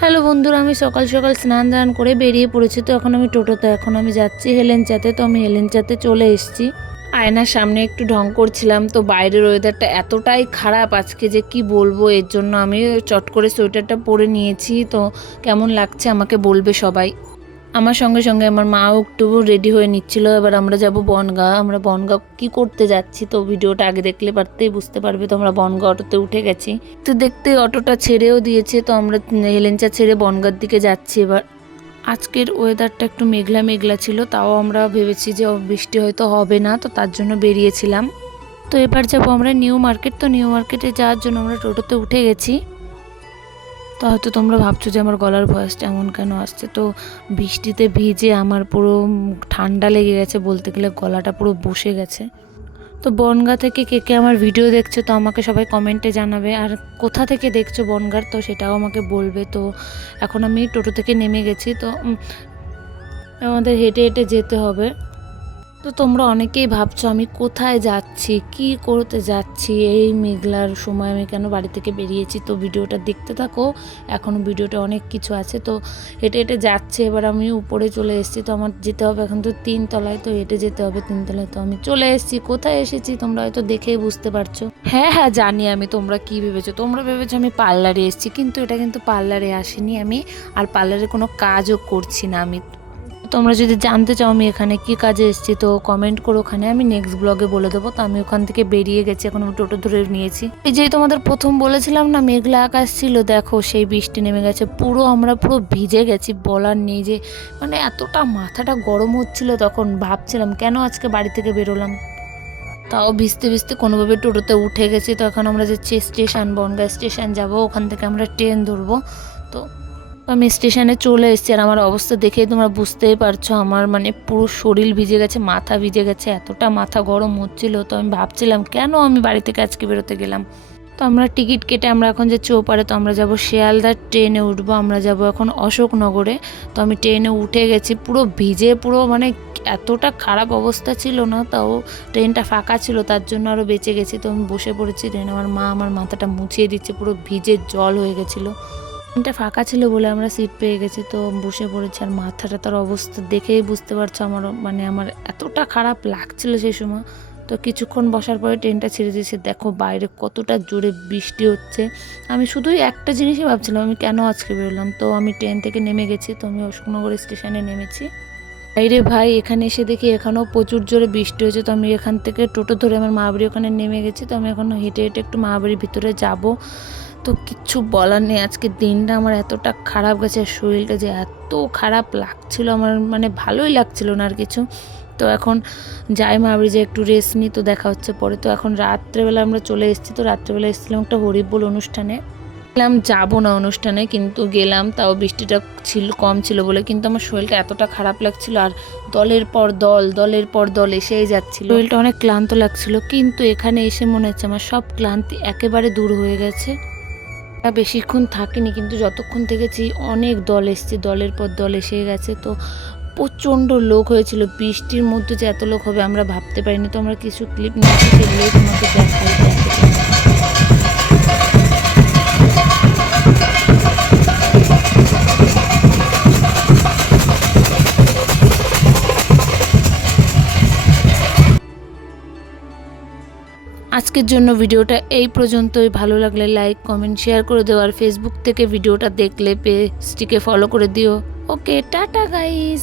Hello বন্ধুরা, আমি সকাল সকাল স্নান দান করে বেরিয়ে পড়েছি তো এখন আমি টোটোতে। এখন আমি যাচ্ছি হেলেঞ্চাতে তো আমি হেলেঞ্চাতে চলে এসেছি। আয়নার সামনে একটু ঢং করছিলাম, তো বাইরের ওয়েদারটা এতটাই খারাপ আজকে যে কি বলব, এর জন্য আমি চট করে সোয়েটারটা পরে নিয়েছি, তো কেমন লাগছে আমাকে বলবে সবাই। আমার সঙ্গে সঙ্গে আমার মাও একটু রেডি হয়ে নিচ্ছিল। এবার আমরা যাব বনগা। আমরা বনগা কি করতে যাচ্ছি? তো ভিডিওটা আগে দেখলে পারতেই বুঝতে পারবে তো আমরা বনগা অটোতে উঠে গেছি। তো দেখতে অটোটা ছেড়েও দিয়েছে। তো আমরা হেলেঞ্চা ছেড়ে বনগার দিকে যাচ্ছি এবার। আজকের ওয়েদারটা একটু মেঘলা মেঘলা ছিল। তাও আমরা ভেবেছি যে বৃষ্টি হয়তো হবে না। তো তার জন্য বেরিয়েছিলাম। তো এবার যাব আমরা নিউ মার্কেট। তো নিউ মার্কেটে যাওয়ার জন্য আমরা টোটোতে উঠে গেছি। তো হয়তো তোমরা ভাবছ যে আমার গলার ভয়েসটা এমন কেন আসছে? তো বৃষ্টিতে ভিজে আমার পুরো ঠান্ডা লেগে গেছে বলতে গেলে গলাটা পুরো বসে গেছে। তো বনগা থেকে কে কে আমার ভিডিও দেখছ তো আমাকে সবাই কমেন্টে জানাবে। আর কোথা থেকে দেখছ বনগার তো সেটাও আমাকে বলবে। তো এখন আমি টোটো থেকে নেমে গেছি। তো আমাদের হেঁটে হেঁটে যেতে হবে। তো তোমরা অনেকেই ভাবছ, আমি কোথায় যাচ্ছি, কি করতে যাচ্ছি? এই মেঘলার সময় আমি কেন বাড়ি থেকে বেরিয়েছি? তো ভিডিওটা দেখতে থাকো এখনও ভিডিওটা অনেক কিছু আছে। তো হেঁটে হেঁটে যাচ্ছে, এবার আমি উপরে চলে এসেছি। তো আমার যেতে হবে এখন তো তিন তলায়, তো হেঁটে যেতে হবে তিন তলায়। তো আমি চলে এসেছি। কোথায় এসেছি তোমরা হয়তো দেখেই বুঝতে পারছ। হ্যাঁ হ্যাঁ জানি আমি তোমরা কি ভেবেছো। তোমরা ভেবেছো আমি পার্লারে এসেছি, কিন্তু এটা কিন্তু পার্লারে আসিনি আমি। আর পার্লারে কোনো কাজও করছি না আমি। তোমরা যদি জানতে চাও আমি এখানে কি কাজে এসেছি, তো কমেন্ট করো ওখানে আমি নেক্সট ব্লগে বলে দেবো। তো আমি ওখান থেকে বেরিয়ে গেছি, এখন আমি টোটো ধরে নিয়েছি। এই যে তোমাদের প্রথম বলেছিলাম না, মেঘলা আকাশ ছিল, দেখো সেই বৃষ্টি নেমে গেছে, পুরো আমরা পুরো ভিজে গেছি, বলার নেই যে মানে এতটা মাথাটা গরম হচ্ছিল তখন, ভাবছিলাম কেন আজকে বাড়ি থেকে বেরোলাম। তাও ভিজতে ভিজতে কোনোভাবে টোটোতে উঠে গেছি, তো এখন আমরা যাচ্ছি স্টেশন বনগাঁ স্টেশন যাব, ওখান থেকে আমরা ট্রেন ধরবো। তো আমি স্টেশনে চলে এসেছি আর আমার অবস্থা দেখেই তোমরা বুঝতেই পারছ। আমার মানে পুরো শরীর ভিজে গেছে, মাথা ভিজে গেছে, এতটা মাথা গরম হচ্ছিল। তো আমি ভাবছিলাম, কেন আমি বাড়ি থেকে আজকে বেরোতে গেলাম? তো আমরা টিকিট কেটে আমরা এখন যে চৌপাড়ে, তো আমরা যাব শিয়ালদার ট্রেনে উঠবো। আমরা যাব এখন অশোকনগরে। তো আমি ট্রেনে উঠে গেছি, পুরো ভিজে, পুরো মানে এতটা খারাপ অবস্থা ছিল না, তাও ট্রেনটা ফাঁকা ছিল, তার জন্য আরও বেঁচে গেছি। তো আমি বসে পড়েছি ট্রেনে। আমার মা আমার মাথাটা মুছিয়ে দিচ্ছে, পুরো ভিজে জল হয়ে গেছিল। ট্রেনটা ফাঁকা ছিল বলে আমরা সিট পেয়ে গেছি, তো বসে পড়েছি। আর মাথাটা তার অবস্থা দেখেই বুঝতে পারছ আমার মানে আমার এতটা খারাপ লাগছিল সেই সময়। তো কিছুক্ষণ বসার পরে ট্রেনটা ছেড়ে দিয়েছে। দেখো বাইরে কতটা জোরে বৃষ্টি হচ্ছে। আমি শুধুই একটা জিনিসই ভাবছিলাম, আমি কেন আজকে বেরোলাম? তো আমি ট্রেন থেকে নেমে গেছি, তো আমি অশোকনগর স্টেশনে নেমেছি। বাইরে ভাই, এখানে এসে দেখি এখানেও প্রচুর জোরে বৃষ্টি হয়েছে। তো আমি এখান থেকে টোটো ধরে আমার মাহাবাড়ি ওখানে নেমে গেছি। তো আমি এখন হেঁটে হেঁটে একটু মাহাবাড়ির ভিতরে যাব। তো কিচ্ছু বলার নেই। আজকে দিনটা আমার এতটা খারাপ গেছে, শরীরটা যে এত খারাপ লাগছিল আমার মানে ভালোই লাগছিল না আর কিছু। তো এখন যাই মাহাবাড়ি যে একটু রেস্ট নিই, তো দেখা হচ্ছে পরে। তো এখন রাত্রেবেলা আমরা চলে এসেছি, তো রাত্রেবেলা এসেছিলাম একটা হরিবোল অনুষ্ঠানে। গেলাম, যাব না অনুষ্ঠানে, কিন্তু গেলাম, তাও বৃষ্টিটা ছিল, কম ছিল বলে, কিন্তু আমার শরীরটা এতটা খারাপ লাগছিল আর দলের পর দল, দলের পর দল এসেই যাচ্ছিল। শরীরটা অনেক ক্লান্ত লাগছিল, কিন্তু এখানে এসে মনে হচ্ছে আমার সব ক্লান্তি একেবারে দূর হয়ে গেছে। বেশিক্ষণ থাকিনি, কিন্তু যতক্ষণ থেকেছি অনেক দল এসছে, দলের পর দল এসে গেছে। তো প্রচণ্ড লোক হয়েছিল, বৃষ্টির মধ্যে যে এত লোক হবে আমরা ভাবতে পারিনি। তো আমরা কিছু ক্লিপ নিয়েছি, সেগুলোই তোমাকে দেখাই আজকের জন্য ভিডিওটা এই পর্যন্তই। ভালো লাগলে লাইক কমেন্ট শেয়ার করে দেও আর ফেসবুক থেকে ভিডিওটা দেখলে পেজটিকে ফলো করে দিও। ওকে টাটা গাইস